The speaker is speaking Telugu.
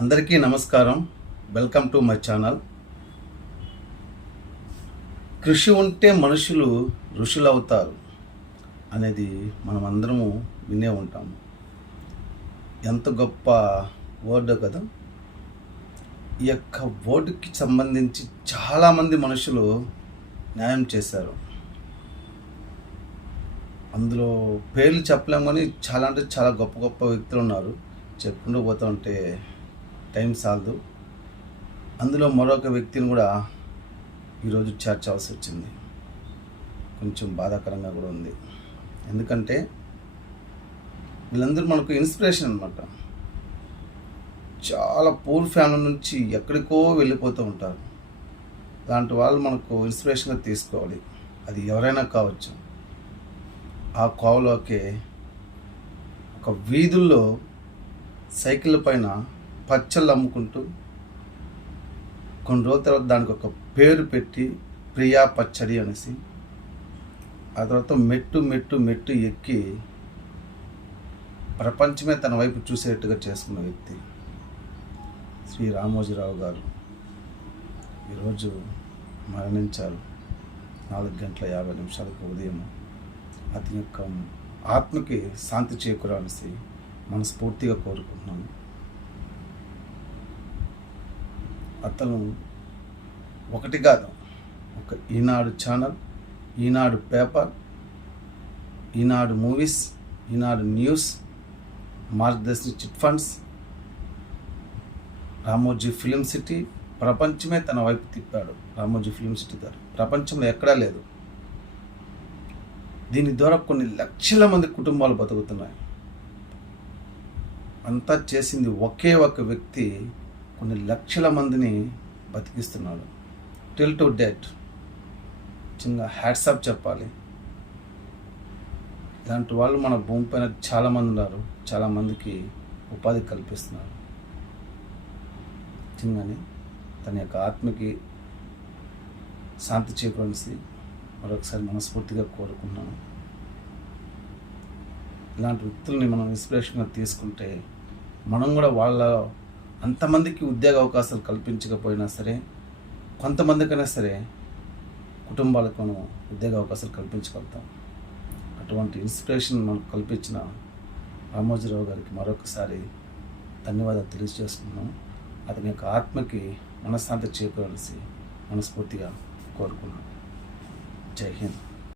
అందరికీ నమస్కారం. వెల్కమ్ టు మై ఛానల్ కృషి ఉంటే మనుషులు ఋషులు అవుతారు అనేది మనం అందరము వినే ఉంటాము ఎంత గొప్ప వర్డ్ కదా. ఈ యొక్క వర్డ్కి సంబంధించి చాలామంది మనుషులు న్యాయం చేశారు. అందులో పేర్లు చెప్పలేము కానీ చాలా అంటే చాలా గొప్ప గొప్ప వ్యక్తులు ఉన్నారు. చెప్పుకుంటూ పోతా ఉంటే టైం సాలదు. అందులో మరొక వ్యక్తిని కూడా ఈరోజు చేర్చాల్సి వచ్చింది. కొంచెం బాధాకరంగా కూడా ఉంది. ఎందుకంటే వీళ్ళందరూ మనకు ఇన్స్పిరేషన్ అనమాట చాలా పూర్ ఫ్యామిలీ నుంచి ఎక్కడికో వెళ్ళిపోతూ ఉంటారు. అలాంటి వాళ్ళు మనకు ఇన్స్పిరేషన్గా తీసుకోవాలి. అది ఎవరైనా కావచ్చు. ఆ కోవలోకి ఒక వీధుల్లో సైకిల్ పైన పచ్చళ్ళు అమ్ముకుంటూ కొన్ని రోజుల తర్వాత దానికి ఒక పేరు పెట్టి ప్రియా పచ్చడి అనేసి ఆ తర్వాత మెట్టు మెట్టు మెట్టు ఎక్కి ప్రపంచమే తన వైపు చూసేట్టుగా చేసుకున్న వ్యక్తి శ్రీ రామోజీరావు గారు. ఈరోజు మరణించారు. నాలుగు గంటల యాభై నిమిషాలకు ఉదయం. అతని యొక్క ఆత్మకి శాంతి చేకూరాల్సి మనస్ఫూర్తిగా కోరుకుంటున్నాను. అతను ఒకటి కాదు ఒక Eenadu channel Eenadu paper Eenadu movies Eenadu news Margadarsi chit funds Ramoji film city ప్రపంచమే తన వైపు తిప్పాడు రామోజీ ఫిలిం సిటీ గారు. ప్రపంచంలో ఎక్కడా లేదు. దీని ద్వారా కొన్ని లక్షల మంది కుటుంబాలు బతుకుతున్నాయి. అంతా చేసింది ఒకే ఒక వ్యక్తి కొన్ని లక్షల మందిని బతికిస్తున్నాడు. టిల్ టు డెట్ చిన్న హ్యాట్సాప్ చెప్పాలి. ఇలాంటి వాళ్ళు మన భూమి పైన చాలామంది ఉన్నారు. చాలామందికి ఉపాధి కల్పిస్తున్నారు. చిన్నని తన యొక్క ఆత్మకి శాంతి చేకూరసి మరొకసారి మనస్ఫూర్తిగా కోరుకున్నాను ఇలాంటి వ్యక్తుల్ని మనం ఇన్స్పిరేషన్గా తీసుకుంటే మనం కూడా వాళ్ళ అంతమందికి ఉద్యోగ అవకాశాలు కల్పించకపోయినా సరే కొంతమందికైనా సరే కుటుంబాలకు మనం ఉద్యోగ అవకాశాలు కల్పించగలుగుతాం. అటువంటి ఇన్స్పిరేషన్ మనకు కల్పించిన రామోజీరావు గారికి మరొకసారి ధన్యవాదాలు తెలియజేసుకున్నాం అతని యొక్క ఆత్మకి మనశ్శాంతి చేకూరాల్సి మనస్ఫూర్తిగా కోరుకున్నాను జై హింద్.